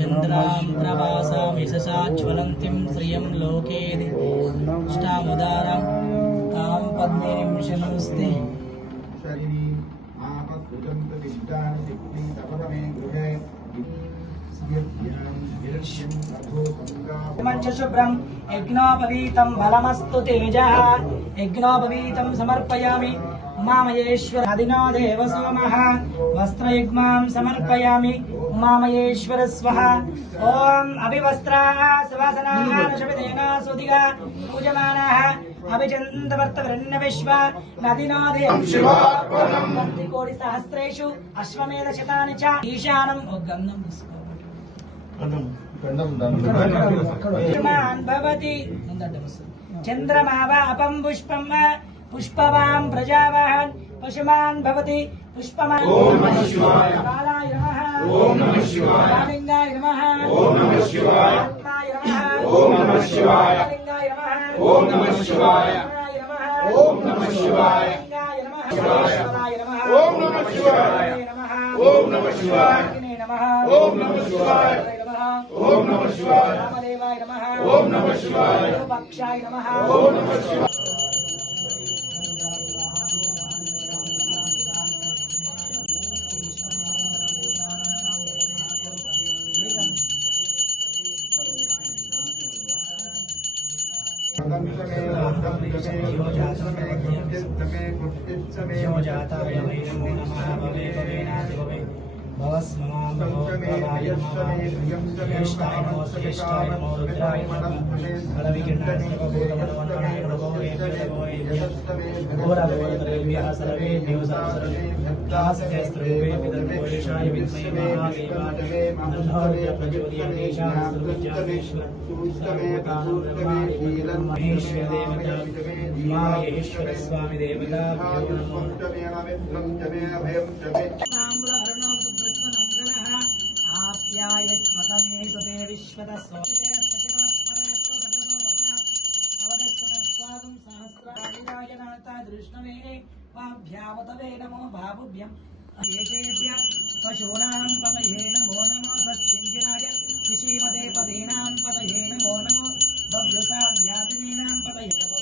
चन्द्रां प्रभासामि यशसा ज्वलन्तीं श्रियं लोके इष्टामुदारां तां पद्मिनीं शनस्ते शुभ्रं यज्ञोपवीतं बलमस्तु तेजः यज्ञोपवीतं समर्पयामि उमामहेश्वर आदिनो देव सोमः वस्त्रयुग्मां समर्पयामि उमामहेश्वर स्वः ओम अभिवस्त्राः सुवासनाः नशविदेन सुदिगा पूजमानाः अभिचन्दवर्तवरण्यविश्व नदिनो देव शिवार्पणं कोटि सहस्रेषु अश्वमेध शतानि च ईशानम् उद्गन्धं भवति चन्द्रमावापं पुष्पं पुष्पवां प्रजावाहन् पशुमान् भवति पुष्पमान् कालाय नमः ओम नमः शिवाय कालिंगाय नमः ओम नमः शिवाय आत्माय नमः ओम नमः शिवाय कालिंगाय नमः ओम नमः शिवाय ओम नमः शिवाय कालिंगाय नमः शिवाय नमः ओम नमः शिवाय ओम नमः शिवाय ओम नमः शिवाय ओम नमः शिवाय रामदेवाय नमः ओम नमः शिवाय पक्षाय नमः ओम नमः शिवाय महेश्वर स्वामी देवता नमो भावुभ्यं पशूनां पतये नमो नमो सस्तिंजराय विशीमते पदीनां पतये नमो नमो बभ्रुसा ज्ञातिनीनां पतये